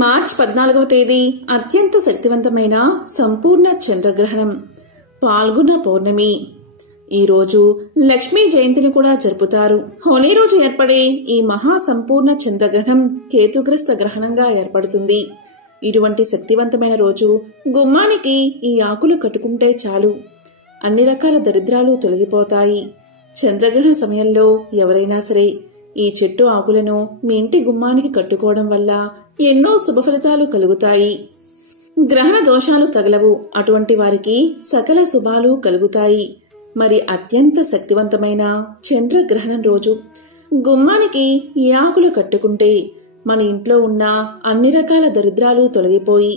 March 14వ తేదీ అత్యంత శక్తివంతమైన సంపూర్ణ చంద్రగ్రహణం పాల్గొన పౌర్ణమి. ఈరోజు లక్ష్మీ జయంతిని కూడా జరుపుతారు. హోలీ రోజు ఏర్పడే ఈ మహా సంపూర్ణ చంద్రగ్రహణం కేతుగ్రస్త గ్రహణంగా ఏర్పడుతుంది. ఇటువంటి శక్తివంతమైన రోజు గుమ్మానికి ఈ ఆకులు కట్టుకుంటే చాలు, అన్ని రకాల దరిద్రాలు తొలగిపోతాయి. చంద్రగ్రహణ సమయంలో ఎవరైనా సరే ఈ చెట్టు ఆకులను మీ ఇంటి గుమ్మానికి కట్టుకోవడం వల్ల ఎన్నో శుభ ఫలితాలు కలుగుతాయి. గ్రహణ దోషాలు తగలవు. అటువంటి వారికి సకల శుభాలు కలుగుతాయి. మరి అత్యంత శక్తివంతమైన చంద్రగ్రహణం రోజు గుమ్మానికి ఈ ఆకులు కట్టుకుంటే మన ఇంట్లో ఉన్న అన్ని రకాల దరిద్రాలు తొలగిపోయి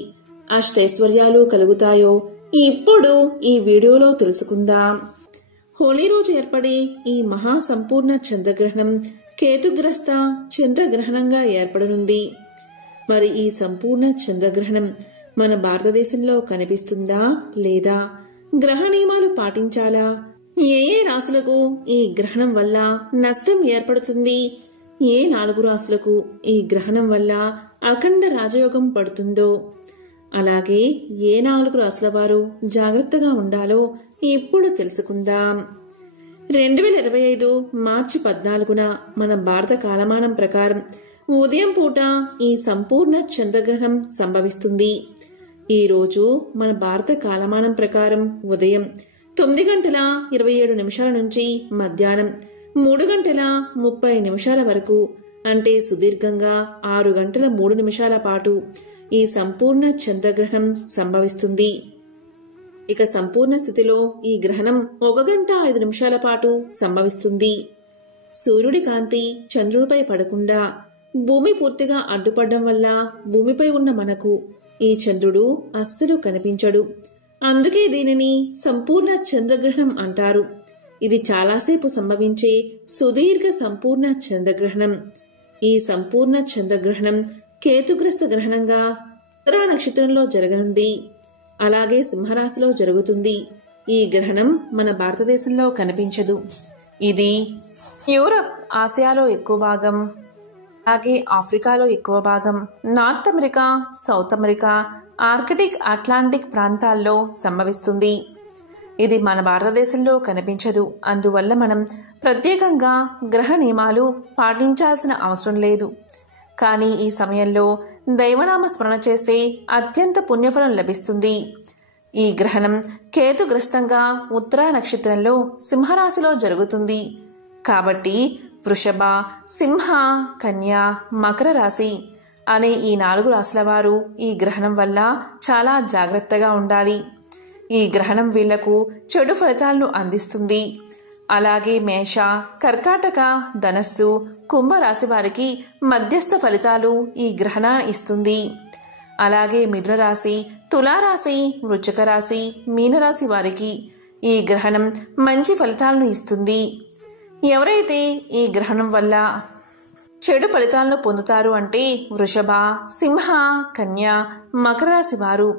అష్టైశ్వర్యాలు కలుగుతాయో ఇప్పుడు ఈ వీడియోలో తెలుసుకుందాం. హోలీ రోజు ఏర్పడే ఈ మహా సంపూర్ణ చంద్రగ్రహణం కేతుగ్రస్త చంద్రగ్రహణంగా ఏర్పడనుంది. మరి ఈ సంపూర్ణ చంద్రగ్రహణం మన భారతదేశంలో కనిపిస్తుందా లేదా? గ్రహ నియమాలు పాటించాలా? ఏ రాశులకు ఈ గ్రహణం వల్ల నష్టం ఏర్పడుతుంది? ఏ 4 రాశులకు ఈ గ్రహణం వల్ల అఖండ రాజయోగం పడుతుందో, అలాగే ఏ 4 రాశుల వారు జాగ్రత్తగా ఉండాలో ఇప్పుడు తెలుసుకుందాం. 2025 మార్చి 14న మన భారత కాలమానం ప్రకారం ఉదయం పూట ఈ సంపూర్ణ చంద్రగ్రహణం సంభవిస్తుంది. ఈ రోజు మన భారత కాలమానం ప్రకారం ఉదయం 9:27 నుంచి మధ్యాహ్నం 3:30 వరకు, అంటే సుదీర్ఘంగా 6:03 పాటు ఈ సంపూర్ణ చంద్రగ్రహణం సంభవిస్తుంది. ఇక సంపూర్ణ స్థితిలో ఈ గ్రహణం 1:05 పాటు సంభవిస్తుంది. సూర్యుడి కాంతి చంద్రుడిపై పడకుండా భూమి పూర్తిగా అడ్డుపడడం వల్ల భూమిపై ఉన్న మనకు ఈ చంద్రుడు అస్సలు కనిపించడు. అందుకే దీనిని సంపూర్ణ చంద్రగ్రహణం అంటారు. ఇది చాలాసేపు సంభవించే సుదీర్ఘ సంపూర్ణ చంద్రగ్రహణం. ఈ సంపూర్ణ చంద్రగ్రహణం కేతుగ్రస్త గ్రహణంగా ఉత్తరా నక్షత్రంలో జరగనుంది. అలాగే సింహరాశిలో జరుగుతుంది. ఈ గ్రహణం మన భారతదేశంలో కనిపించదు. ఇది యూరప్, ఆసియాలో ఎక్కువ భాగం, అలాగే ఆఫ్రికాలో ఎక్కువ భాగం, north America, south America, Arctic, Atlantic ప్రాంతాల్లో సంభవిస్తుంది. ఇది మన భారతదేశంలో కనిపించదు. అందువల్ల మనం ప్రత్యేకంగా గ్రహ నియమాలు పాటించాల్సిన అవసరం లేదు. కానీ ఈ సమయంలో దైవనామ స్మరణ చేస్తే అత్యంత పుణ్యఫలం లభిస్తుంది. ఈ గ్రహణం కేతుగ్రస్తంగా ఉత్తరా నక్షత్రంలో సింహరాశిలో జరుగుతుంది. కాబట్టి వృషభ, సింహ, కన్య, మకర రాశి అనే ఈ 4 రాశుల వారు ఈ గ్రహణం వల్ల చాలా జాగ్రత్తగా ఉండాలి. ఈ గ్రహణం వీళ్లకు చెడు ఫలితాలను అందిస్తుంది. అలాగే మేష, కర్కాటక, ధనస్సు, కుంభరాశి వారికి మధ్యస్థ ఫలితాలు ఈ గ్రహణ ఇస్తుంది. అలాగే మిథున రాశి, తులారాశి, వృశ్చిక రాశి, మీనరాశి వారికి ఈ గ్రహణం మంచి ఫలితాలను ఇస్తుంది. ఎవరైతే ఈ గ్రహణం వల్ల చెడు ఫలితాలను పొందుతారు అంటే వృషభ, సింహ, కన్య, మకర రాశి వారు.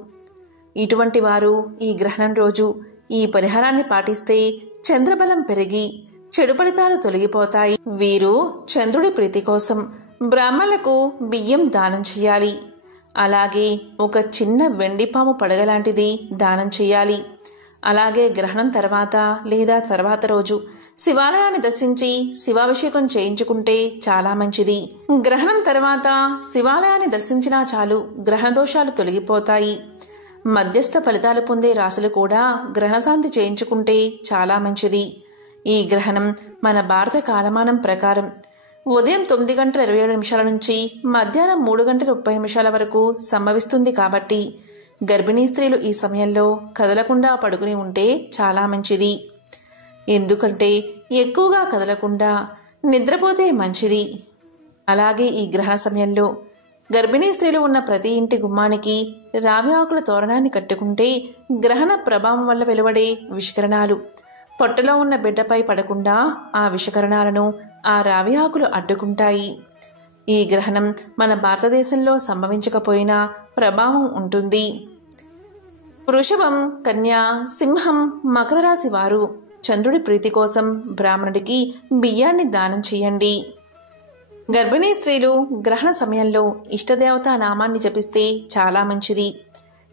ఇటువంటి వారు ఈ గ్రహణం రోజు ఈ పరిహారాన్ని పాటిస్తే చంద్రబలం పెరిగి చెడు ఫలితాలు తొలగిపోతాయి. వీరు చంద్రుడి ప్రీతి కోసం బ్రాహ్మణులకు బియ్యం దానం చేయాలి. అలాగే ఒక చిన్న వెండిపాము పడగలాంటిది దానం చేయాలి. అలాగే గ్రహణం తర్వాత లేదా తర్వాత రోజు శివాలయాన్ని దర్శించి శివాభిషేకం చేయించుకుంటే చాలా మంచిది. గ్రహణం తర్వాత శివాలయాన్ని దర్శించినా చాలు, గ్రహణ దోషాలు తొలగిపోతాయి. మధ్యస్థ ఫలితాలు పొందే రాశులు కూడా గ్రహణశాంతి చేయించుకుంటే చాలా మంచిది. ఈ గ్రహణం మన భారత కాలమానం ప్రకారం ఉదయం 9:27 నుంచి మధ్యాహ్నం 3:30 వరకు సంభవిస్తుంది. కాబట్టి గర్భిణీ స్త్రీలు ఈ సమయంలో కదలకుండా పడుకుని ఉంటే చాలా మంచిది. ఎందుకంటే ఎక్కువగా కదలకుండా నిద్రపోతే మంచిది. అలాగే ఈ గ్రహణ సమయంలో గర్భిణీ స్త్రీలు ఉన్న ప్రతి ఇంటి గుమ్మానికి రావి ఆకుల తోరణాన్ని కట్టుకుంటే గ్రహణ ప్రభావం వల్ల వెలువడే విషకరణాలు పొట్టలో ఉన్న బిడ్డపై పడకుండా ఆ విషకరణాలను ఆ రావి ఆకులు అడ్డుకుంటాయి. ఈ గ్రహణం మన భారతదేశంలో సంభవించకపోయినా ప్రభావం ఉంటుంది. వృషభం, కన్య, సింహం, మకర రాశి వారు చంద్రుడి ప్రీతి కోసం బ్రాహ్మణుడికి బియ్యాన్ని దానం చేయండి. గర్భిణీ స్త్రీలు గ్రహణ సమయంలో ఇష్టదేవత నామాన్ని జపిస్తే చాలా మంచిది.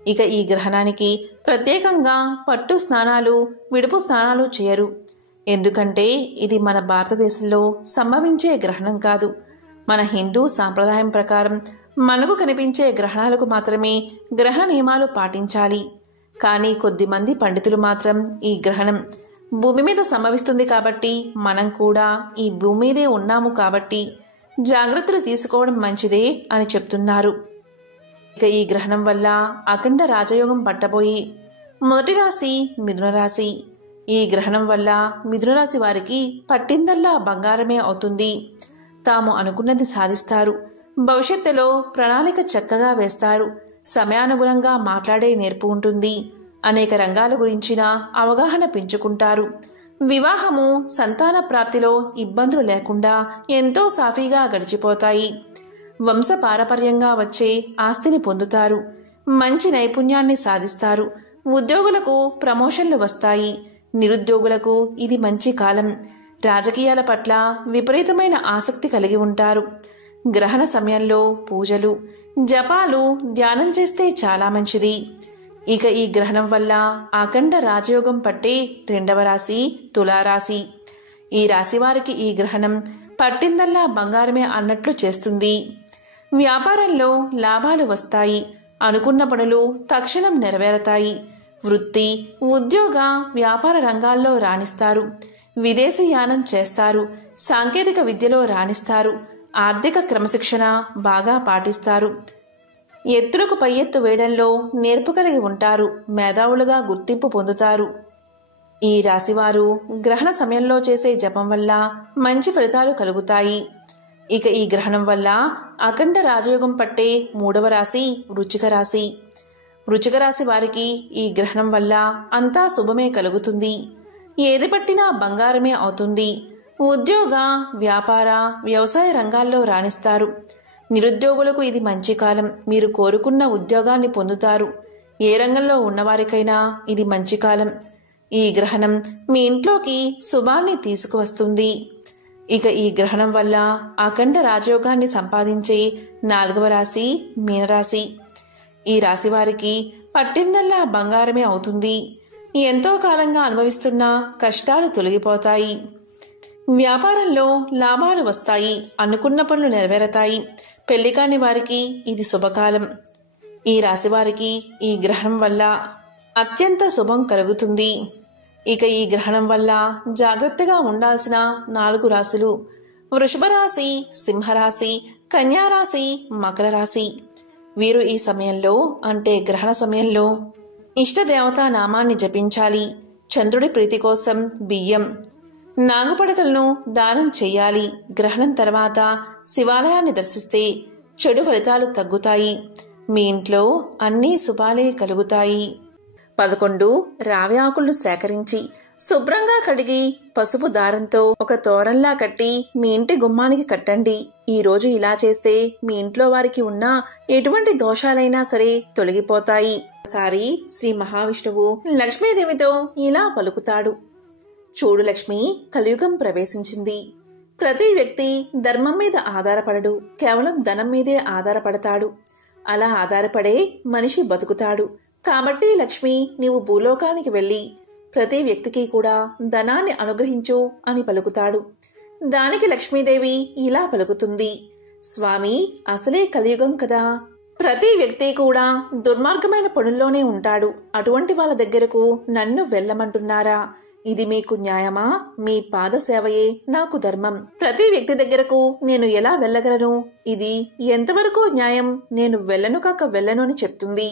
ఇక ఈ గ్రహణానికి ప్రత్యేకంగా పట్టు స్నానాలు, విడుపు స్నానాలు చేయరు. ఎందుకంటే ఇది మన భారతదేశంలో సంభవించే గ్రహణం కాదు. మన హిందూ సాంప్రదాయం ప్రకారం మనకు కనిపించే గ్రహణాలకు మాత్రమే గ్రహ నియమాలు పాటించాలి. కానీ కొద్దిమంది పండితులు మాత్రం ఈ గ్రహణం భూమి మీద సంభవిస్తుంది కాబట్టి, మనం కూడా ఈ భూమి మీదే ఉన్నాము కాబట్టి జాగ్రత్తలు తీసుకోవడం మంచిదే అని చెప్తున్నారు. ఇక ఈ గ్రహణం వల్ల అఖండ రాజయోగం పట్టబోయి మొదటి రాశి మిథున రాశి. ఈ గ్రహణం వల్ల మిథున రాశి వారికి పట్టిందల్లా బంగారమే అవుతుంది. తాము అనుకున్నది సాధిస్తారు. భవిష్యత్తులో ప్రణాళిక చక్కగా వేస్తారు. సమయానుగుణంగా మాట్లాడే నేర్పు ఉంటుంది. అనేక రంగాల గురించిన అవగాహన పెంచుకుంటారు. వివాహము, సంతాన ప్రాప్తిలో ఇబ్బందులు లేకుండా ఎంతో సాఫీగా గడిచిపోతాయి. వంశపారపర్యంగా వచ్చే ఆస్తిని పొందుతారు. మంచి నైపుణ్యాన్ని సాధిస్తారు. ఉద్యోగులకు ప్రమోషన్లు వస్తాయి. నిరుద్యోగులకు ఇది మంచి కాలం. రాజకీయాల పట్ల విపరీతమైన ఆసక్తి కలిగి ఉంటారు. గ్రహణ సమయంలో పూజలు, జపాలు, ధ్యానం చేస్తే చాలా మంచిది. ఇక ఈ గ్రహణం వల్ల అఖండ రాజయోగం పట్టే రెండవ రాశి తులారాశి. ఈ రాశి వారికి ఈ గ్రహణం పట్టిందల్లా బంగారమే అన్నట్లు చేస్తుంది. వ్యాపారంలో లాభాలు వస్తాయి. అనుకున్న పనులు తక్షణం నెరవేరతాయి. వృత్తి, ఉద్యోగ, వ్యాపార రంగాల్లో రాణిస్తారు. విదేశీయానం చేస్తారు. సాంకేతిక విద్యలో రాణిస్తారు. ఆర్థిక క్రమశిక్షణ బాగా పాటిస్తారు. ఎత్తులకు పై ఎత్తు వేయడంలో నేర్పు కలిగి ఉంటారు. మేధావులుగా గుర్తింపు పొందుతారు. ఈ రాశివారు గ్రహణ సమయంలో చేసే జపం వల్ల మంచి ఫలితాలు కలుగుతాయి. ఇక ఈ గ్రహణం వల్ల అఖండ రాజయోగం పట్టే మూడవ రాశి వృశ్చిక రాశి. వృశ్చిక రాశి వారికి ఈ గ్రహణం వల్ల అంతా శుభమే కలుగుతుంది. ఏది పట్టినా బంగారమే అవుతుంది. ఉద్యోగ, వ్యాపార, వ్యవసాయ రంగాల్లో రాణిస్తారు. నిరుద్యోగులకు ఇది మంచి కాలం. మీరు కోరుకున్న ఉద్యోగాన్ని పొందుతారు. ఏ రంగంలో ఉన్నవారికైనా ఇది మంచి కాలం. ఈ గ్రహణం మీ ఇంట్లోకి శుభాన్ని తీసుకువస్తుంది. ఇక ఈ గ్రహణం వల్ల అఖండ రాజయోగాన్ని సంపాదించే నాలుగవ రాశి మీనరాశి. ఈ రాశి వారికి పట్టిందల్లా బంగారమే అవుతుంది. ఎంతో కాలంగా అనుభవిస్తున్న కష్టాలు తొలగిపోతాయి. వ్యాపారంలో లాభాలు వస్తాయి. అనుకున్న పనులు నెరవేరతాయి. పెళ్లి కాని వారికి ఇది శుభకాలం. ఈ రాశి వారికి ఈ గ్రహణం వల్ల అత్యంత శుభం కలుగుతుంది. ఇక ఈ గ్రహణం వల్ల జాగ్రత్తగా ఉండాల్సిన 4 రాశులు వృషభ రాశి, సింహరాశి, కన్యారాశి, మకర రాశి. వీరు ఈ సమయంలో అంటే గ్రహణ సమయంలో ఇష్టదేవతా నామాన్ని జపించాలి. చంద్రుడి ప్రీతి కోసం బియ్యం, నాగుపడకలను దానం చెయ్యాలి. గ్రహణం తర్వాత శివాలయాన్ని దర్శిస్తే చెడు ఫలితాలు తగ్గుతాయి. మీ ఇంట్లో అన్నీ శుభాలే కలుగుతాయి. 11 రావి ఆకులను సేకరించి శుభ్రంగా కడిగి పసుపు దారంతో ఒక తోరంలా కట్టి మీ ఇంటి గుమ్మానికి కట్టండి. ఈ రోజు ఇలా చేస్తే మీ ఇంట్లో వారికి ఉన్న ఎటువంటి దోషాలైనా సరే తొలగిపోతాయి. ఒకసారి శ్రీ మహావిష్ణువు లక్ష్మీదేవితో ఇలా పలుకుతాడు. చూడు లక్ష్మి, కలియుగం ప్రవేశించింది. ప్రతి వ్యక్తి ధర్మం మీద ఆధారపడడు, కేవలం ధనం మీదే ఆధారపడతాడు. అలా ఆధారపడే మనిషి బతుకుతాడు. కాబట్టి లక్ష్మి, నీవు భూలోకానికి వెళ్లి ప్రతి వ్యక్తికి కూడా ధనాన్ని అనుగ్రహించు అని పలుకుతాడు. దానికి లక్ష్మీదేవి ఇలా పలుకుతుంది. స్వామి, అసలే కలియుగం కదా. ప్రతి వ్యక్తి కూడా దుర్మార్గమైన పనుల్లోనే ఉంటాడు. అటువంటి వాళ్ళ దగ్గరకు నన్ను వెళ్ళమంటున్నారా? ఇది మీకు న్యాయమా? మీ పాదసేవయే నాకు ధర్మం. ప్రతి వ్యక్తి దగ్గరకు నేను ఎలా వెళ్ళగలను? ఇది ఎంతవరకు న్యాయం? నేను వెళ్ళను కాక వెళ్ళను అని చెప్తుంది.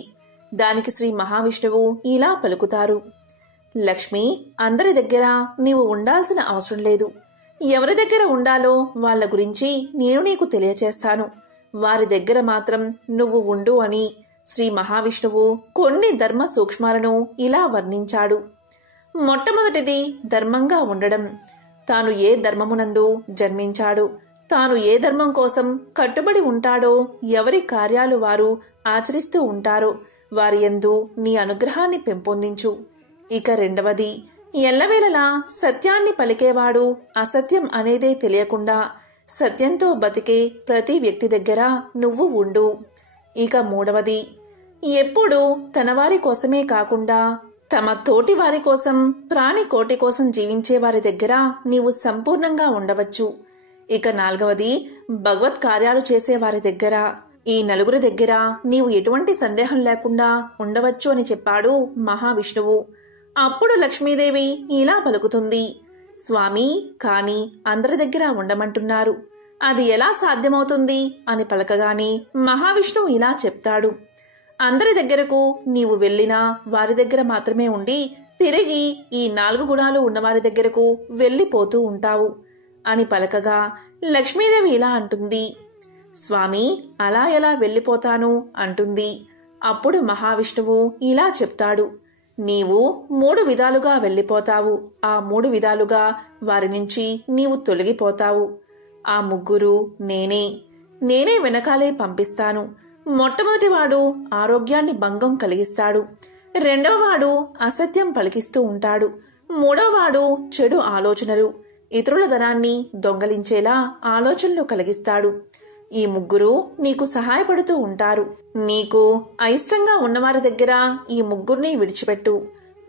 దానికి శ్రీ మహావిష్ణువు ఇలా పలుకుతారు. లక్ష్మి, అందరి దగ్గర నీవు ఉండాల్సిన అవసరం లేదు. ఎవరి దగ్గర ఉండాలో వాళ్ళ గురించి నేను నీకు తెలియచేస్తాను. వారి దగ్గర మాత్రం నువ్వు ఉండు అని శ్రీ మహావిష్ణువు కొన్ని ధర్మ సూక్ష్మాలను ఇలా వర్ణించాడు. మొట్టమొదటిది ధర్మంగా ఉండడం. తాను ఏ ధర్మమునందు జన్మించాడు, తాను ఏ ధర్మం కోసం కట్టుబడి ఉంటాడో, ఎవరి కార్యాలు వారు ఆచరిస్తూ ఉంటారో వారి యందు నీ అనుగ్రహాన్ని పెంపొందించు. ఇక రెండవది, ఎల్లవేళలా సత్యాన్ని పలికేవాడు అసత్యం అనేదే తెలియకుండా సత్యంతో బతికే ప్రతి వ్యక్తి దగ్గర నువ్వు ఉండు. ఇక మూడవది, ఎప్పుడూ తనవారి కోసమే కాకుండా తమ తోటి వారి కోసం, ప్రాణి కోటి కోసం జీవించే వారి దగ్గర నీవు సంపూర్ణంగా ఉండవచ్చు. ఇక నాలుగవది, భగవత్ కార్యాలు చేసే వారి దగ్గర, ఈ నలుగురి దగ్గర నీవు ఎటువంటి సందేహం లేకుండా ఉండవచ్చు అని చెప్పాడు మహావిష్ణువు. అప్పుడు లక్ష్మీదేవి ఇలా పలుకుతుంది, స్వామి, కాని అందరి దగ్గర ఉండమంటున్నారు, అది ఎలా సాధ్యమవుతుంది అని పలకగానే మహావిష్ణువు ఇలా చెప్తాడు, అందరి దగ్గరకు నీవు వెళ్ళినా వారి దగ్గర మాత్రమే ఉండి తిరిగి ఈ 4 గుణాలు ఉన్నవారి దగ్గరకు వెళ్ళిపోతూ ఉంటావు అని పలకగా లక్ష్మీదేవి ఇలా అంటుంది, స్వామి, అలా ఎలా వెళ్ళిపోతాను అంటుంది. అప్పుడు మహావిష్ణువు ఇలా చెప్తాడు, నీవు 3 విధాలుగా వెళ్ళిపోతావు. ఆ 3 విధాలుగా వారి నుంచి నీవు తొలగిపోతావు. ఆ ముగ్గురు నేనే వెనకాలే పంపిస్తాను. మొట్టమొదటివాడు ఆరోగ్యాన్ని భంగం కలిగిస్తాడు, రెండవవాడు అసత్యం పలికిస్తూ ఉంటాడు, మూడవవాడు చెడు ఆలోచనలు, ఇతరుల ధనాన్ని దొంగలించేలా ఆలోచనలు కలిగిస్తాడు. ఈ ముగ్గురు నీకు సహాయపడుతూ ఉంటారు. నీకు అయిష్టంగా ఉన్నవారి దగ్గర ఈ ముగ్గురిని విడిచిపెట్టు.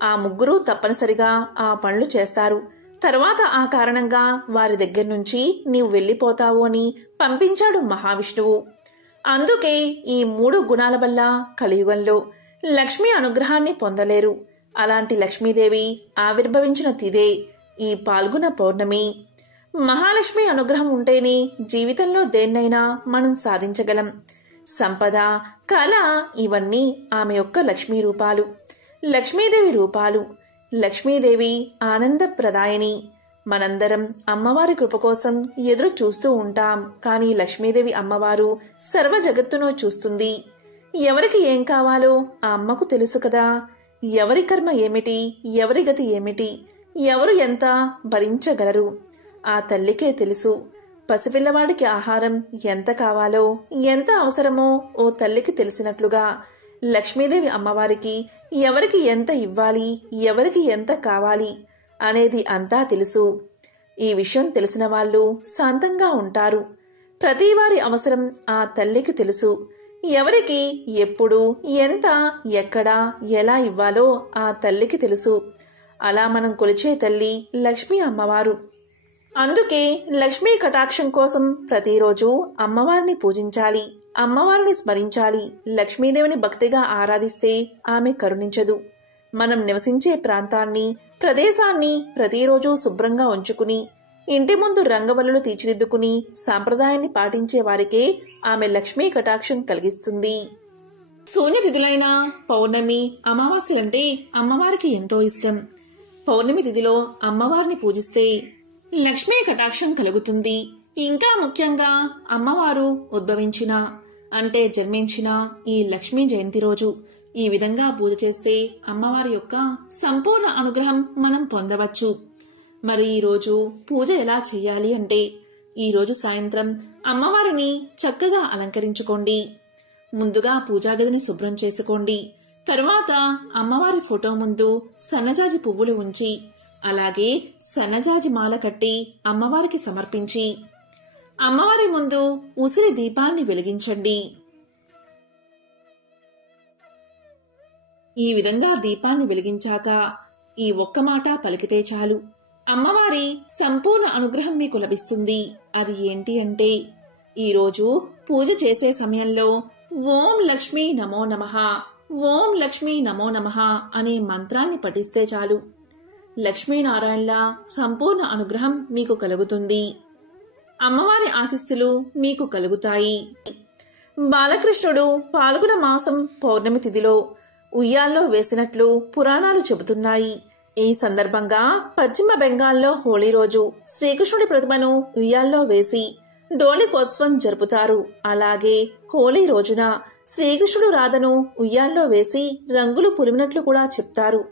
ఆ ముగ్గురు తప్పనిసరిగా ఆ పనులు చేస్తారు. తర్వాత ఆ కారణంగా వారి దగ్గర నుంచి నీవు వెళ్ళిపోతావు అని పంపించాడు మహావిష్ణువు. అందుకే ఈ 3 గుణాల వల్ల కలియుగంలో లక్ష్మీ అనుగ్రహాన్ని పొందలేరు. అలాంటి లక్ష్మీదేవి ఆవిర్భవించిన తిదే ఈ పాల్గొన పౌర్ణమి. మహాలక్ష్మి అనుగ్రహం ఉంటేనే జీవితంలో దేన్నైనా మనం సాధించగలం. సంపద, కళ ఇవన్నీ ఆమె యొక్క లక్ష్మీ రూపాలు, లక్ష్మీదేవి రూపాలు. లక్ష్మీదేవి ఆనందప్రదాయిని. మనందరం అమ్మవారి కృప కోసం ఎదురు చూస్తూ ఉంటాం. కానీ లక్ష్మీదేవి అమ్మవారు సర్వ జగత్తును చూస్తుంది. ఎవరికి ఏం కావాలో ఆ అమ్మకు తెలుసు కదా. ఎవరి కర్మ ఏమిటి, ఎవరి గతి ఏమిటి, ఎవరు ఎంత భరించగలరు ఆ తల్లికే తెలుసు. పసిపిల్లవాడికి ఆహారం ఎంత కావాలో, ఎంత అవసరమో ఓ తల్లికి తెలిసినట్లుగా లక్ష్మీదేవి అమ్మవారికి ఎవరికి ఎంత ఇవ్వాలి, ఎవరికి ఎంత కావాలి అనేది అంతా తెలుసు. ఈ విషయం తెలిసిన వాళ్ళు శాంతంగా ఉంటారు. ప్రతి వారి అవసరం ఆ తల్లికి తెలుసు. ఎవరికి ఎప్పుడు ఎంత ఎక్కడ ఎలా ఇవ్వాలో ఆ తల్లికి తెలుసు. అలా మనం కొలిచే తల్లి లక్ష్మీ అమ్మవారు. అందుకే లక్ష్మీ కటాక్షం కోసం ప్రతిరోజు అమ్మవారిని పూజించాలి, అమ్మవారిని స్మరించాలి. లక్ష్మీదేవిని భక్తిగా ఆరాధిస్తే ఆమె కరుణించదు. మనం నివసించే ప్రాంతాన్ని, ప్రదేశాన్ని ప్రతిరోజు శుభ్రంగా ఉంచుకుని ఇంటి ముందు రంగవల్లులు తీర్చిదిద్దుకుని సాంప్రదాయాన్ని పాటించే వారికే ఆమె లక్ష్మీ కటాక్షం కలిగిస్తుంది. శూన్యతిథులైన పౌర్ణమి, అమావాస్యలంటే అమ్మవారికి ఎంతో ఇష్టం. పౌర్ణమి తిథిలో అమ్మవారిని పూజిస్తే లక్ష్మీ కటాక్షం కలుగుతుంది. ఇంకా ముఖ్యంగా అమ్మవారు ఉద్భవించిన అంటే జన్మించిన ఈ లక్ష్మీ జయంతి రోజు ఈ విధంగా పూజ చేస్తే అమ్మవారి యొక్క సంపూర్ణ అనుగ్రహం మనం పొందవచ్చు. మరి ఈరోజు పూజ ఎలా చేయాలి అంటే, ఈరోజు సాయంత్రం అమ్మవారిని చక్కగా అలంకరించుకోండి. ముందుగా పూజాగదిని శుభ్రం చేసుకోండి. తరువాత అమ్మవారి ఫోటో ముందు సన్నజాజి పువ్వులు ఉంచి, అలాగే సన్నజాజి మాల కట్టి అమ్మవారికి సమర్పించి, అమ్మవారి ముందు ఉసిరి దీపాన్ని వెలిగించండి. ఈ విధంగా దీపాన్ని వెలిగించాక ఈ ఒక్క మాట పలికితే చాలు, అమ్మవారి సంపూర్ణ అనుగ్రహం మీకు లభిస్తుంది. అది ఏంటి అంటే, ఈరోజు పూజ చేసే సమయంలో ఓం లక్ష్మీ నమో నమః, ఓం లక్ష్మీ నమో నమః అనే మంత్రాన్ని పఠిస్తే చాలు, లక్ష్మీనారాయణల సంపూర్ణ అనుగ్రహం మీకు కలుగుతుంది. అమ్మవారి ఆశీస్సులు మీకు కలుగుతాయి. బాలకృష్ణుడు పాల్గొన మాసం పౌర్ణమి తిథిలో ఉయ్యాల్లో వేసినట్లు పురాణాలు చెబుతున్నాయి. ఈ సందర్భంగా పశ్చిమ బెంగాల్లో హోళీ రోజు శ్రీకృష్ణుడి ప్రతిమను ఉయ్యాల్లో వేసి డోలికోత్సవం జరుపుతారు. అలాగే హోళీ రోజున శ్రీకృష్ణుడు రాధను ఉయ్యాల్లో వేసి రంగులు పులిమినట్లు కూడా చెప్తారు.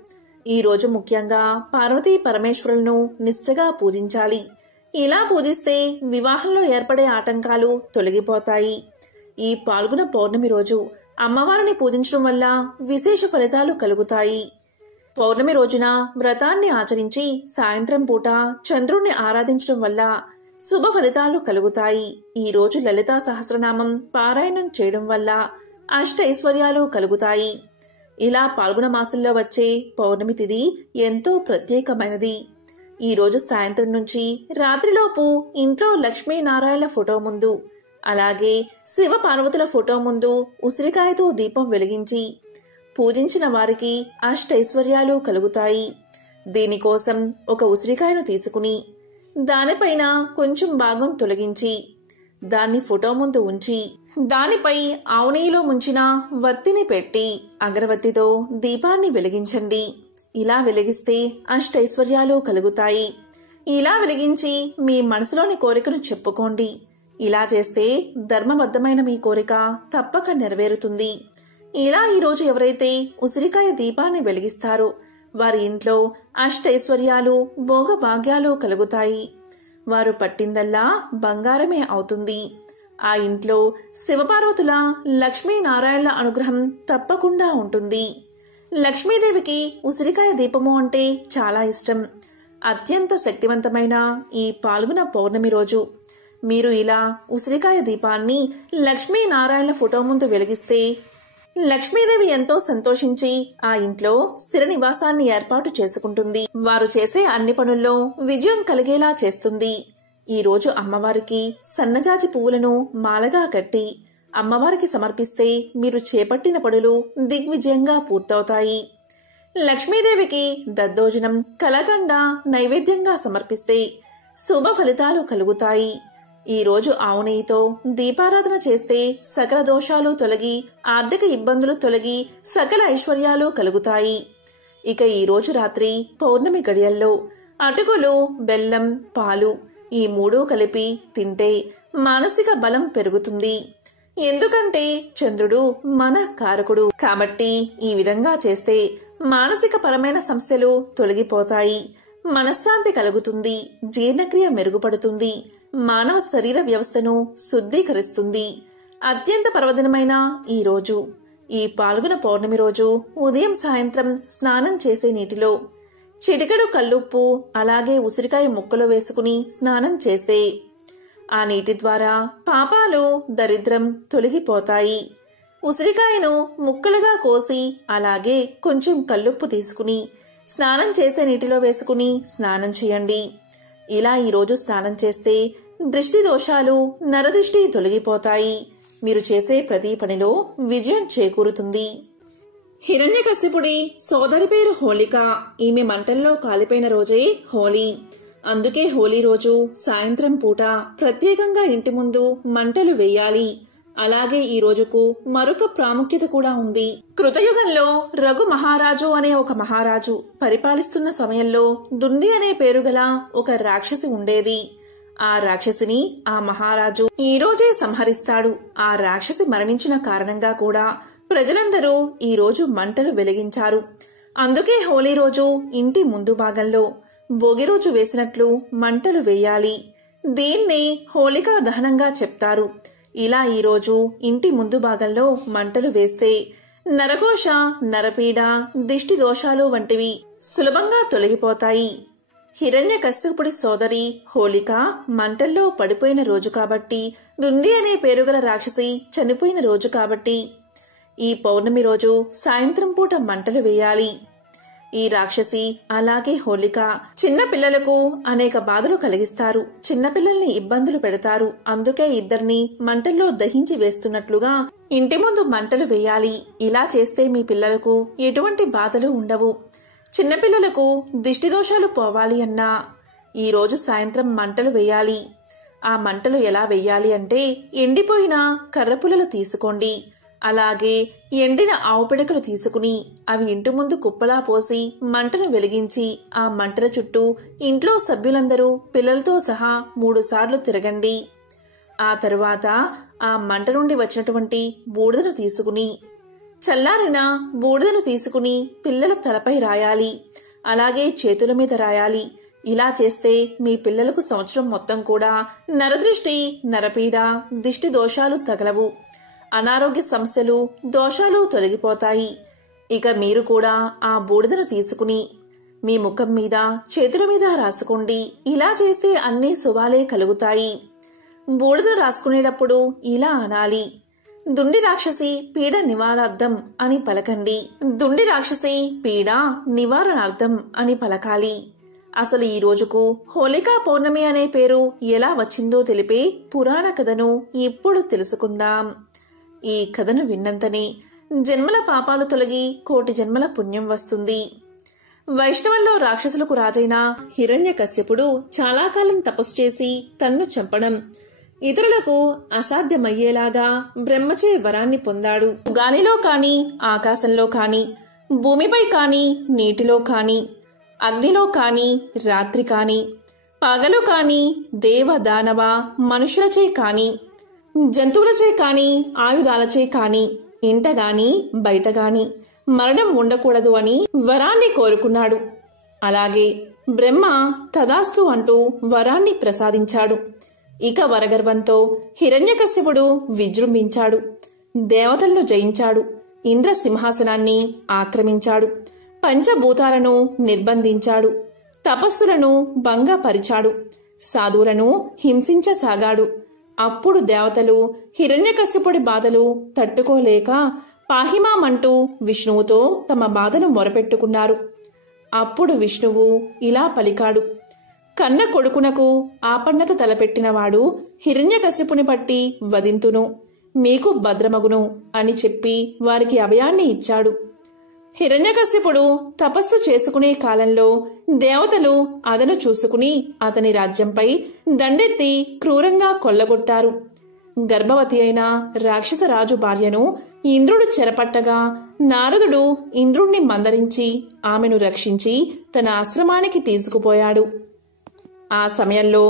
ఈ రోజు ముఖ్యంగా పార్వతీ పరమేశ్వరులను నిష్ఠగా పూజించాలి. ఇలా పూజిస్తే వివాహంలో ఏర్పడే ఆటంకాలు తొలగిపోతాయి. ఈ పాల్గొన పౌర్ణమి రోజు అమ్మవారిని పూజించడం వల్ల విశేష ఫలితాలు కలుగుతాయి. పౌర్ణమి రోజున వ్రతాన్ని ఆచరించి సాయంత్రం పూట చంద్రుణ్ణి ఆరాధించడం వల్ల శుభ ఫలితాలు కలుగుతాయి. ఈరోజు లలితా సహస్రనామం పారాయణం చేయడం వల్ల అష్టైశ్వర్యాలు కలుగుతాయి. ఇలా పాల్గొన మాసంలో వచ్చే పౌర్ణమి తిథి ఎంతో ప్రత్యేకమైనది. ఈరోజు సాయంత్రం నుంచి రాత్రిలోపు ఇంట్లో లక్ష్మీనారాయణ ఫోటో ముందు, అలాగే శివ పార్వతుల ఫోటో ముందు ఉసిరికాయతో దీపం వెలిగించి పూజించిన వారికి అష్టైశ్వర్యాలు కలుగుతాయి. దీనికోసం ఒక ఉసిరికాయను తీసుకుని దానిపైన కొంచెం భాగం తొలగించి దాన్ని ఫోటో ముందు ఉంచి దానిపై ఆవు నెయ్యిలో ముంచిన వత్తిని పెట్టి అగరవత్తితో దీపాన్ని వెలిగించండి. ఇలా వెలిగిస్తే అష్టైశ్వర్యాలు కలుగుతాయి. ఇలా వెలిగించి మీ మనసులోని కోరికను చెప్పుకోండి. ఇలా చేస్తే ధర్మబద్ధమైన మీ కోరిక తప్పక నెరవేరుతుంది. ఇలా ఈరోజు ఎవరైతే ఉసిరికాయ దీపాన్ని వెలిగిస్తారో వారి ఇంట్లో అష్టైశ్వర్యాలు భోగభాగ్యాలు కలుగుతాయి. వారు పట్టిందల్లా బంగారమే అవుతుంది. ఆ ఇంట్లో శివపార్వతుల లక్ష్మీనారాయణల అనుగ్రహం తప్పకుండా ఉంటుంది. లక్ష్మీదేవికి ఉసిరికాయ దీపము అంటే చాలా ఇష్టం. అత్యంత శక్తివంతమైన ఈ పాల్గొన పౌర్ణమి రోజు మీరు ఇలా ఉసిరికాయ దీపాన్ని లక్ష్మీనారాయణల ఫోటో ముందు వెలిగిస్తే లక్ష్మీదేవి ఎంతో సంతోషించి ఆ ఇంట్లో స్థిర నివాసాన్ని ఏర్పాటు చేసుకుంటుంది. వారు చేసే అన్ని పనుల్లో విజయం కలిగేలా చేస్తుంది. ఈ రోజు అమ్మవారికి సన్నజాజి పువ్వులను మాలగా కట్టి అమ్మవారికి సమర్పిస్తే మీరు చేపట్టిన పనులు దిగ్విజయంగా పూర్తవుతాయి. లక్ష్మీదేవికి దద్దోజనం కలకండ నైవేద్యంగా సమర్పిస్తే శుభ ఫలితాలు కలుగుతాయి. ఈ రోజు ఆవు నెయ్యితో దీపారాధన చేస్తే సకల దోషాలు తొలగి ఆర్థిక ఇబ్బందులు తొలగి సకల ఐశ్వర్యాలు కలుగుతాయి. ఇక ఈ రోజు రాత్రి పౌర్ణమి గడియల్లో అటుకులు, బెల్లం, పాలు ఈ మూడూ కలిపి తింటే మానసిక బలం పెరుగుతుంది. ఎందుకంటే చంద్రుడు మన కారకుడు కాబట్టి ఈ విధంగా చేస్తే మానసిక పరమైన సమస్యలు తొలగిపోతాయి. మనశ్శాంతి కలుగుతుంది. జీర్ణక్రియ మెరుగుపడుతుంది. మానవ శరీర వ్యవస్థను శుద్ధీకరిస్తుంది. అత్యంత పర్వదినమైన ఈ రోజు ఈ పాల్గొన పౌర్ణమి రోజు ఉదయం సాయంత్రం స్నానం చేసే నీటిలో చిటికెడు కల్లుప్పు అలాగే ఉసిరికాయ ముక్కలు వేసుకుని స్నానం చేస్తే ఆ నీటి ద్వారా పాపాలు దరిద్రం తొలగిపోతాయి. ఉసిరికాయను ముక్కలుగా కోసి అలాగే కొంచెం కల్లుప్పు తీసుకుని స్నానం చేసే నీటిలో వేసుకుని స్నానం చేయండి. ఇలా ఈరోజు స్నానం చేస్తే దృష్టి దోషాలు నరదృష్టి తొలగిపోతాయి. మీరు చేసే ప్రతి పనిలో విజయం చేకూరుతుంది. హిరణ్యకశిపుడి సోదరి పేరు హోళిక. ఈమె మంటల్లో కాలిపోయిన రోజే హోలీ. అందుకే హోలీ రోజు సాయంత్రం పూట ప్రత్యేకంగా ఇంటి ముందు మంటలు వేయాలి. అలాగే ఈ రోజుకు మరొక ప్రాముఖ్యత కూడా ఉంది. కృతయుగంలో రఘు మహారాజు అనే ఒక మహారాజు పరిపాలిస్తున్న సమయంలో దుండి అనే పేరు గల ఒక రాక్షసి ఉండేది. ఆ రాక్షసిని ఆ మహారాజు ఈ రోజే సంహరిస్తాడు. ఆ రాక్షసి మరణించిన కారణంగా కూడా ప్రజలందరూ ఈ రోజు మంటలు వెలిగించారు. అందుకే హోలీ రోజు ఇంటి ముందు భాగంలో భోగి రోజు వేసినట్లు మంటలు వేయాలి. దీన్నే హోళికా దహనంగా చెప్తారు. ఇలా ఈరోజు ఇంటి ముందు భాగంలో మంటలు వేస్తే నరఘోష, నరపీడ, దిష్టి దోషాలు వంటివి సులభంగా తొలగిపోతాయి. హిరణ్యకశ్యపుడి సోదరి హోళిక మంటల్లో పడిపోయిన రోజు కాబట్టి, దుంది అనే పేరుగల రాక్షసి చనిపోయిన రోజు కాబట్టి ఈ పౌర్ణమి రోజు సాయంత్రం పూట మంటలు వేయాలి. ఈ రాక్షసి అలాగే హోళిక చిన్న పిల్లలకు అనేక బాధలు కలిగిస్తారు. చిన్నపిల్లల్ని ఇబ్బందులు పెడతారు. అందుకే ఇద్దరిని మంటల్లో దహించి వేస్తున్నట్లుగా ఇంటి ముందు మంటలు వేయాలి. ఇలా చేస్తే మీ పిల్లలకు ఎటువంటి బాధలు ఉండవు. చిన్నపిల్లలకు దిష్టి దోషాలు పోవాలి అన్నా ఈ రోజు సాయంత్రం మంటలు వేయాలి. ఆ మంటలు ఎలా వేయాలి అంటే ఎండిపోయిన కర్రపుల్లలు తీసుకోండి. అలాగే ఎండిన ఆవు పిడకలు తీసుకుని అవి ఇంటి ముందు కుప్పలా పోసి మంటను వెలిగించి ఆ మంటల చుట్టూ ఇంట్లో సభ్యులందరూ పిల్లలతో సహా 3 సార్లు తిరగండి. ఆ తరువాత ఆ మంట నుండి వచ్చినటువంటి బూడిదను తీసుకుని చల్లారిన బూడిదను తీసుకుని పిల్లల తలపై రాయాలి. అలాగే చేతుల మీద రాయాలి. ఇలా చేస్తే మీ పిల్లలకు సంవత్సరం మొత్తం కూడా నరదృష్టి, నరపీడ, దిష్టి దోషాలు తగలవు. అనారోగ్య సమస్యలు, దోషాలు తొలగిపోతాయి. ఇక మీరు కూడా ఆ బూడిదను తీసుకుని మీ ముఖం మీద చేతుల మీద రాసుకోండి. ఇలా చేస్తే అన్ని శుభాలే కలుగుతాయి. బూడిదలు రాసుకునేటప్పుడు ఇలా అనాలి: దుండి రాక్షసి పీడ నివారణార్థం అని పలకండి. దుండి రాక్షసి పీడ నివారణార్థం అని పలకాలి. అసలు ఈ రోజుకు హోళికా పౌర్ణమి అనే పేరు ఎలా వచ్చిందో తెలిపే పురాణ కథను ఇప్పుడు తెలుసుకుందాం. ఈ కథను విన్నంతనే జన్మల పాపాలు తొలగి కోటి జన్మల పుణ్యం వస్తుంది. వైష్ణవంలో రాక్షసులకు రాజైన హిరణ్యకశ్యపుడు చాలా కాలం తపస్సు చేసి తన్ను చంపడం, ఇతరులకు అసాధ్యమయ్యేలాగా బ్రహ్మచే వరాన్ని పొందాడు. గాలిలో కాని, ఆకాశంలో కాని, భూమిపై కాని, నీటిలో కాని, అగ్నిలో కాని, రాత్రి కాని, పగలు కాని, దేవ దానవ మనుషులచే కాని, జంతువులచే కాని, ఆయుధాలచే కాని, ఇంట గాని బయట గాని మరణం ఉండకూడదు అని వరాన్ని కోరుకున్నాడు. అలాగే బ్రహ్మ తదాస్తు అంటూ వరాన్ని ప్రసాదించాడు. ఇక వరగర్వంతో హిరణ్యకశ్యపుడు విజృంభించాడు. దేవతలను జయించాడు. ఇంద్ర సింహాసనాన్ని ఆక్రమించాడు. పంచభూతాలను నిర్బంధించాడు. తపస్సులను భంగపరిచాడు. సాధువులను హింసించసాగాడు. అప్పుడు దేవతలు హిరణ్యకశ్యపుడి బాధలు తట్టుకోలేక పాహిమామంటూ విష్ణువుతో తమ బాధను మొరపెట్టుకున్నారు. అప్పుడు విష్ణువు ఇలా పలికాడు: కన్న కొడుకునకు ఆపన్నత తలపెట్టినవాడు హిరణ్యకశ్యపుని పట్టి వధింతును, మీకు భద్రమగును అని చెప్పి వారికి అభయాన్ని ఇచ్చాడు. హిరణ్యకశ్యపుడు తపస్సు చేసుకునే కాలంలో దేవతలు అదను చూసుకుని అతని రాజ్యంపై దండెత్తి క్రూరంగా కొల్లగొట్టారు. గర్భవతి అయిన రాక్షసరాజు భార్యను ఇంద్రుడు చెరపట్టగా నారదుడు ఇంద్రుణ్ణి మందరించి ఆమెను రక్షించి తన ఆశ్రమానికి తీసుకుపోయాడు. ఆ సమయంలో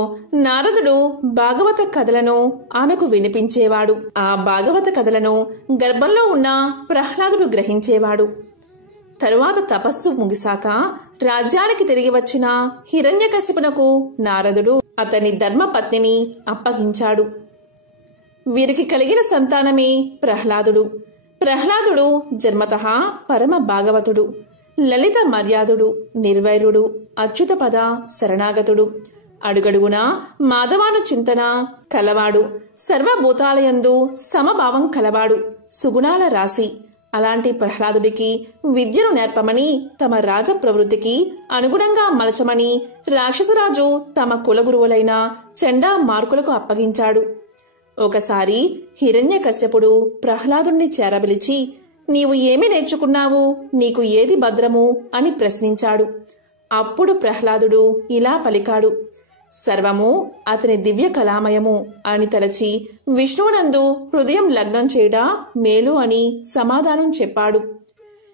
నారదుడు భాగవత కథలను ఆమెకు వినిపించేవాడు. ఆ భాగవత కథలను గర్భంలో ఉన్న ప్రహ్లాదుడు గ్రహించేవాడు. తరువాత తపస్సు ముగిశాక రాజ్యానికి తిరిగి వచ్చిన హిరణ్యకశిపునకు నారదుడు అతని ధర్మపత్నిని అప్పగించాడు. వీరికి కలిగిన సంతానమే ప్రహ్లాదుడు. ప్రహ్లాదుడు జన్మతః పరమ భాగవతుడు, లలిత మర్యాదుడు, నిర్వైరుడు, అచ్యుతపద శరణాగతుడు, అడుగడుగునా మాధవాను చింతన కలవాడు, సర్వభూతాలయందు సమభావం కలవాడు, సుగుణాల రాశి. అలాంటి ప్రహ్లాదుడికి విద్యను నేర్పమని, తమ రాజ ప్రవృత్తికి అనుగుణంగా మలచమని రాక్షసరాజు తమ కులగురువులైన చండా మార్కులకు అప్పగించాడు. ఒకసారి హిరణ్యకశ్యపుడు ప్రహ్లాదుణ్ణి చేరబిలిచి, నీవు ఏమి నేర్చుకున్నావు, నీకు ఏది భద్రము అని ప్రశ్నించాడు. అప్పుడు ప్రహ్లాదుడు ఇలా పలికాడు: సర్వము అతని దివ్య కళామయము అని తలచి విష్ణువునందు హృదయం లగ్నం చేయడా మేలు అని సమాధానం చెప్పాడు.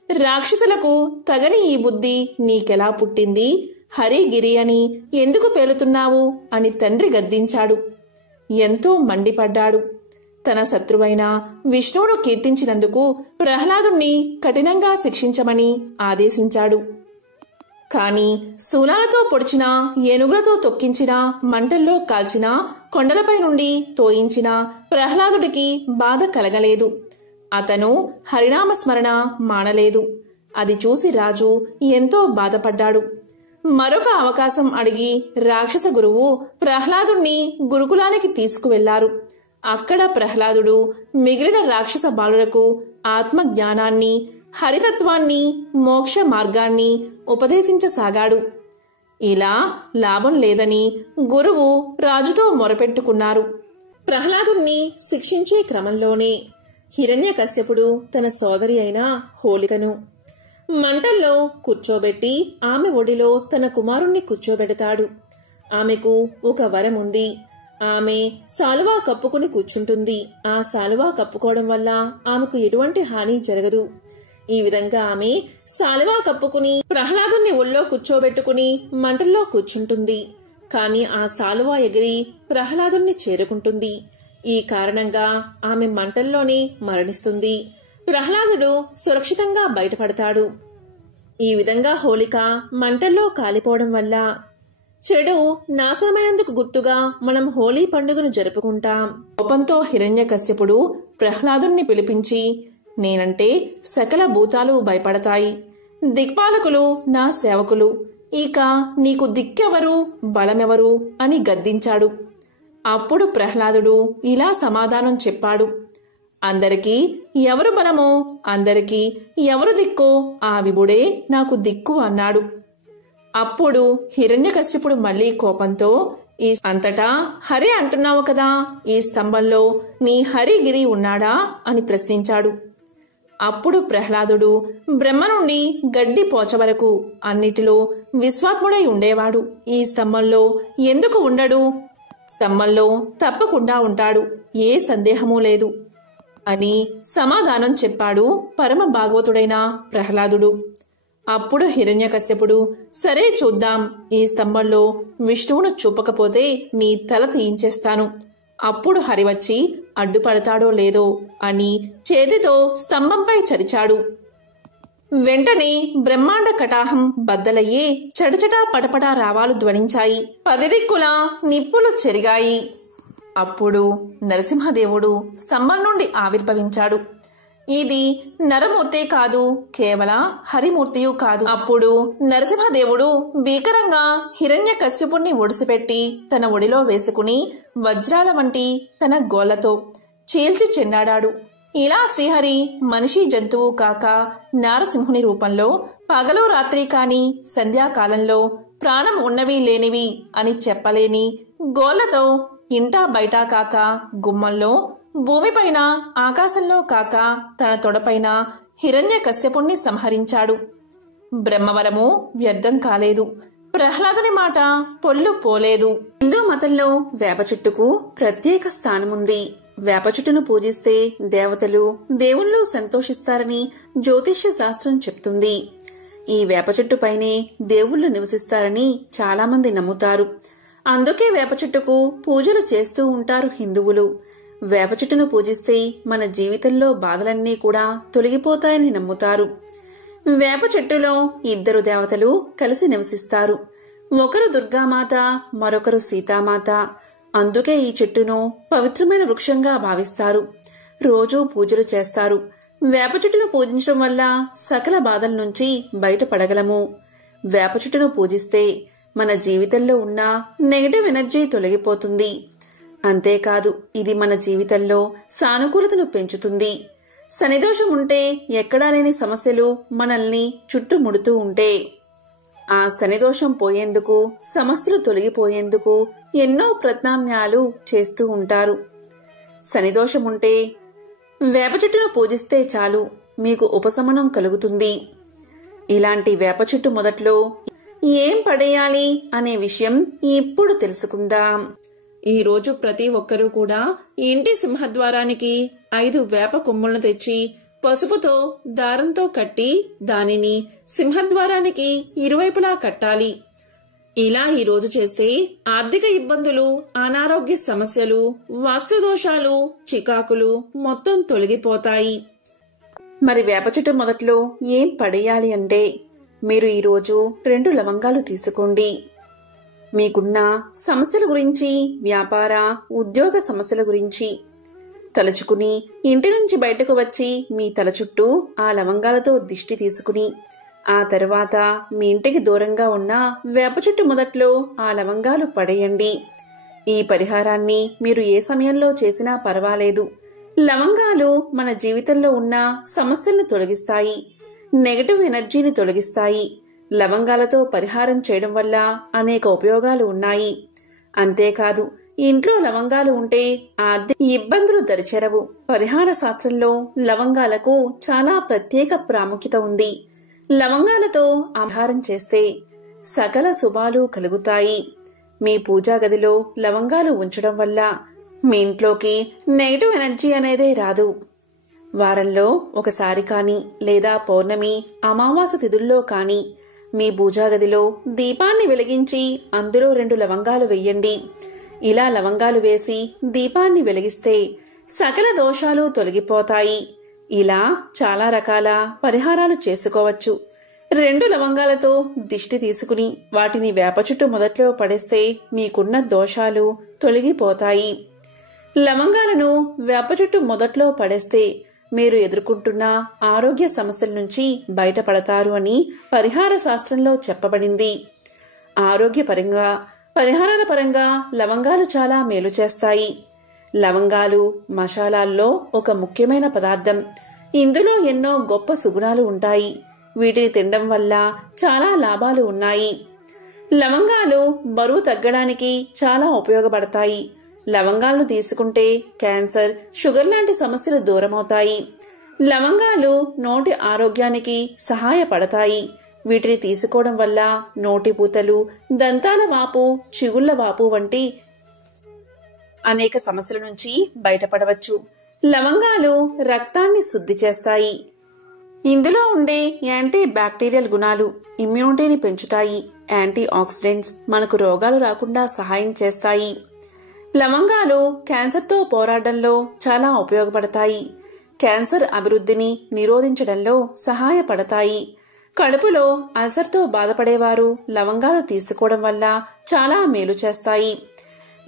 రాక్షసులకు తగని ఈ బుద్ధి నీకెలా పుట్టింది, హరిగిరి అని ఎందుకు పేలుతున్నావు అని తండ్రి గద్దించాడు. ఎంతో మండిపడ్డాడు. తన శత్రువైన విష్ణువును కీర్తించినందుకు ప్రహ్లాదుణ్ణి కఠినంగా శిక్షించమని ఆదేశించాడు. కాని శూలాలతో పొడిచినా, ఏనుగులతో తొక్కించినా, మంటల్లో కాల్చినా, కొండలపై నుండి తోయించిన ప్రహ్లాదుడికి బాధ కలగలేదు. అతను హరినామస్మరణ మానలేదు. అది చూసి రాజు ఎంతో బాధపడ్డాడు. మరొక అవకాశం అడిగి రాక్షస గురువు ప్రహ్లాదుణ్ణి గురుకులానికి తీసుకువెళ్లారు. అక్కడ ప్రహ్లాదుడు మిగిలిన రాక్షస బాలులకు ఆత్మజ్ఞానాన్ని, హరితత్వాన్ని, మోక్ష మార్గాన్ని ఉపదేశించసాగాడు. ఇలా లాభం లేదని గురువు రాజుతో మొరపెట్టుకున్నారు. ప్రహ్లాదుణ్ణి శిక్షించే క్రమంలోనే హిరణ్యకశ్యపుడు తన సోదరి అయిన హోళికను మంటల్లో కూర్చోబెట్టి ఆమె ఒడిలో తన కుమారుణ్ణి కూర్చోబెడతాడు. ఆమెకు ఒక వరం ఉంది. ఆమె శాలువా కప్పుకుని కూర్చుంటుంది. ఆ శాలువా కప్పుకోవడం వల్ల ఆమెకు ఎటువంటి హాని జరగదు. ఈ విధంగా ఆమె శాలువా కప్పుకుని ప్రహ్లాదుని ఒళ్ళో కూర్చోబెట్టుకుని మంటల్లో కూర్చుంటుంది. కాని ఆ శాలువా ఎగిరి ప్రహ్లాదుని చేరుకుంటుంది. ఈ కారణంగా ఆమె మంటల్లోనే మరణిస్తుంది. ప్రహ్లాదుడు సురక్షితంగా బయటపడతాడు. ఈ విధంగా హోళిక మంటల్లో కాలిపోవడం వల్ల చెడు నాశనమైనందుకు గుర్తుగా మనం హోళీ పండుగను జరుపుకుంటాం. కోపంతో హిరణ్యకశ్యపుడు ప్రహ్లాదుణ్ణి పిలిపించి, నేనంటే సకల భూతాలు భయపడతాయి. దిక్పాలకులు నా సేవకులు. ఇక నీకు దిక్కెవరు, బలమెవరు అని గద్దించాడు. అప్పుడు ప్రహ్లాదుడు ఇలా సమాధానం చెప్పాడు. అందరికీ ఎవరు బలమో, అందరికీ ఎవరు దిక్కో ఆ విభుడే నాకు దిక్కు అన్నాడు. అప్పుడు హిరణ్యకశ్యపుడు మళ్లీ కోపంతో, ఈ అంతటా హరి అంటున్నావు కదా, ఈ స్తంభంలో నీ హరిగిరి ఉన్నాడా అని ప్రశ్నించాడు. అప్పుడు ప్రహ్లాదుడు బ్రహ్మ నుండి గడ్డి పోచ వరకు అన్నిటిలో విశ్వాత్ముడై ఉండేవాడు ఈ స్తంభంలో ఎందుకు ఉండడు? స్తంభంలో తప్పకుండా ఉంటాడు, ఏ సందేహమూ లేదు అని సమాధానం చెప్పాడు పరమ భాగవతుడైన ప్రహ్లాదుడు. అప్పుడు హిరణ్యకశ్యపుడు, సరే చూద్దాం, ఈ స్తంభంలో విష్ణువును చూపకపోతే నీ తల తీయించేస్తాను, అప్పుడు హరివచ్చి అడ్డుపడతాడో లేదో అని చేతితో స్తంభంపై చరిచాడు. వెంటనే బ్రహ్మాండ కటాహం బద్దలయ్యే చటచటా పటపటా రావాలు ధ్వనించాయి. 10 దిక్కులా నిప్పులు చెరిగాయి. అప్పుడు నరసింహదేవుడు స్తంభం నుండి ఆవిర్భవించాడు. ఇది నరమూర్తే కాదు, కేవల హరిమూర్తియు కాదు. అప్పుడు నరసింహదేవుడు భీకరంగా హిరణ్యకశ్యపుణ్ణి ఒడిసిపెట్టి తన ఒడిలో వేసుకుని వజ్రాల వంటి తన గోళ్లతో చీల్చి చెండాడాడు. ఇలా శ్రీహరి మనిషి జంతువు కాక నారసింహుని రూపంలో పగలు రాత్రి కాని సంధ్యాకాలంలో ప్రాణం ఉన్నవి లేనివి అని చెప్పలేని గోళ్లతో ఇంటా బయటా కాక గుమ్మంలో, భూమిపైన ఆకాశంలో కాక తన తొడపైన హిరణ్యకశ్యపుణ్ణి సంహరించాడు. బ్రహ్మవరము వ్యర్థం కాలేదు, ప్రహ్లాదుని మాట పొల్లు పోలేదు. హిందూ మతంలో వేప చెట్టుకు ప్రత్యేక స్థానముంది. వేప చెట్టును పూజిస్తే దేవతలు, దేవుళ్ళు సంతోషిస్తారని జ్యోతిష్య శాస్త్రం చెప్తుంది. ఈ వేప చెట్టుపైనే దేవుళ్ళు నివసిస్తారని చాలామంది నమ్ముతారు. అందుకే వేప చెట్టుకు పూజలు చేస్తూ ఉంటారు హిందువులు. వేప చెట్టును పూజిస్తే మన జీవితంలో బాధలన్నీ కూడా తొలగిపోతాయని నమ్ముతారు. వేప చెట్టులో 2 దేవతలు కలిసి నివసిస్తారు. ఒకరు దుర్గామాత, మరొకరు సీతామాత. అందుకే ఈ చెట్టును పవిత్రమైన వృక్షంగా భావిస్తారు. రోజూ పూజలు చేస్తారు. వేప చెట్టును పూజించడం వల్ల సకల బాధల నుంచి బయటపడగలము. వేప చెట్టును పూజిస్తే మన జీవితంలో ఉన్న నెగటివ్ ఎనర్జీ తొలగిపోతుంది. అంతేకాదు, ఇది మన జీవితంలో సానుకూలతను పెంచుతుంది. శనిదోషం ఉంటే ఎక్కడా లేని సమస్యలు మనల్ని చుట్టుముడుతూ ఉంటే ఆ శనిదోషం పోయేందుకు, సమస్యలు తొలగిపోయేందుకు ఎన్నో ప్రత్యామ్నాయాలు చేస్తూ ఉంటారు. శనిదోషం ఉంటే వేప చెట్టును పూజిస్తే చాలు, మీకు ఉపశమనం కలుగుతుంది. ఇలాంటి వేప చెట్టు మొదట్లో ఏం పడేయాలి అనే విషయం ఇప్పుడు తెలుసుకుందాం. ఈ రోజు ప్రతి ఒక్కరూ కూడా ఇంటి సింహద్వారానికి 5 వేప కొమ్ములను తెచ్చి పసుపుతో దారంతో కట్టి దానిని సింహద్వారానికి ఇరువైపులా కట్టాలి. ఇలా ఈ రోజు చేస్తే ఆర్థిక ఇబ్బందులు, అనారోగ్య సమస్యలు, వాస్తు దోషాలు, చికాకులు మొత్తం తొలగిపోతాయి. మరి వేప చెట్టు మొదట్లో ఏం పడేయాలి అంటే, మీరు ఈరోజు 2 లవంగాలు తీసుకోండి. మీకున్న సమస్యల గురించి, వ్యాపార, ఉద్యోగ సమస్యల గురించి తలుచుకుని ఇంటి నుంచి బయటకు వచ్చి మీ తల చుట్టూ ఆ లవంగాలతో దిష్టి తీసుకుని ఆ తర్వాత మీ ఇంటికి దూరంగా ఉన్న వేప చెట్టు మొదట్లో ఆ లవంగాలు పడేయండి. ఈ పరిహారాన్ని మీరు ఏ సమయంలో చేసినా పర్వాలేదు. లవంగాలు మన జీవితంలో ఉన్న సమస్యలను తొలగిస్తాయి, నెగటివ్ ఎనర్జీని తొలగిస్తాయి. లవంగాలతో పరిహారం చేయడం వల్ల అనేక ఉపయోగాలు ఉన్నాయి. అంతేకాదు, ఇంట్లో లవంగాలు ఉంటే ఆర్థిక ఇబ్బందులు దరిచేరవు. పరిహార శాస్త్రంలో లవంగాలకు చాలా ప్రత్యేక ప్రాముఖ్యత ఉంది. లవంగాలతో ఆహారం చేస్తే సకల శుభాలు కలుగుతాయి. మీ పూజా గదిలో లవంగాలు ఉంచడం వల్ల మీ ఇంట్లోకి నెగటివ్ ఎనర్జీ అనేదే రాదు. వారంలో ఒకసారి కాని లేదా పౌర్ణమి, అమావాస తిథుల్లో కాని మీ పూజా గదిలో దీపాన్ని వెలిగించి అందులో 2 లవంగాలు వెయ్యండి. ఇలా లవంగాలు వేసి దీపాన్ని వెలిగిస్తే సకల దోషాలు తొలగిపోతాయి. ఇలా చాలా రకాల పరిహారాలు చేసుకోవచ్చు. 2 లవంగాలతో దిష్టి తీసుకుని వాటిని వేప చెట్టు మొదట్లో పడేస్తే మీకున్న దోషాలు తొలగిపోతాయి. లవంగాలను వేప చెట్టు మొదట్లో పడేస్తే మీరు ఎదుర్కొంటున్న ఆరోగ్య సమస్యల నుంచి బయటపడతారు అని పరిహార శాస్త్రంలో చెప్పబడింది. ఆరోగ్యపరంగా, పరిహారాల పరంగా లవంగాలు చాలా మేలు చేస్తాయి. లవంగాలు మసాలాల్లో ఒక ముఖ్యమైన పదార్థం. ఇందులో ఎన్నో గొప్ప సుగుణాలు ఉంటాయి. వీటిని తినడం వల్ల చాలా లాభాలు ఉన్నాయి. లవంగాలు బరువు తగ్గడానికి చాలా ఉపయోగపడతాయి. లవంగాలను తీసుకుంటే క్యాన్సర్, షుగర్ లాంటి సమస్యలు దూరమవుతాయి. లవంగాలు నోటి ఆరోగ్యానికి సహాయపడతాయి. వీటిని తీసుకోవడం వల్ల నోటిపూతలు, దంతాల వాపు, చిగుళ్ల వాపు వంటి అనేక సమస్యల నుంచి బయటపడవచ్చు. లవంగాలు రక్తాన్ని శుద్ధి చేస్తాయి. ఇందులో ఉండే యాంటీ బ్యాక్టీరియల్ గుణాలు ఇమ్యూనిటీని పెంచుతాయి. యాంటీ ఆక్సిడెంట్స్ మనకు రోగాలు రాకుండా సహాయం చేస్తాయి. లవంగాలు క్యాన్సర్తో పోరాడడంలో చాలా ఉపయోగపడతాయి. క్యాన్సర్ అభివృద్ధిని నిరోధించడంలో సహాయపడతాయి. కడుపులో అల్సర్తో బాధపడేవారు లవంగాలు తీసుకోవడం వల్ల చాలా మేలు చేస్తాయి.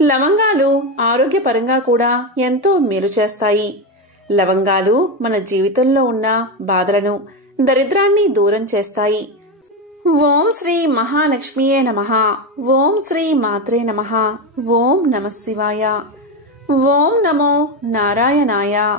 లవంగాలు ఆరోగ్యపరంగా కూడా ఎంతో మేలు చేస్తాయి. లవంగాలు మన జీవితంలో ఉన్న బాధలను, దరిద్రాన్ని దూరం చేస్తాయి. ఓం శ్రీ మహాలక్ష్మియే నమః. ఓం శ్రీ మాత్రే నమః. ఓం నమః శివాయ. ఓం నమో నారాయణాయ.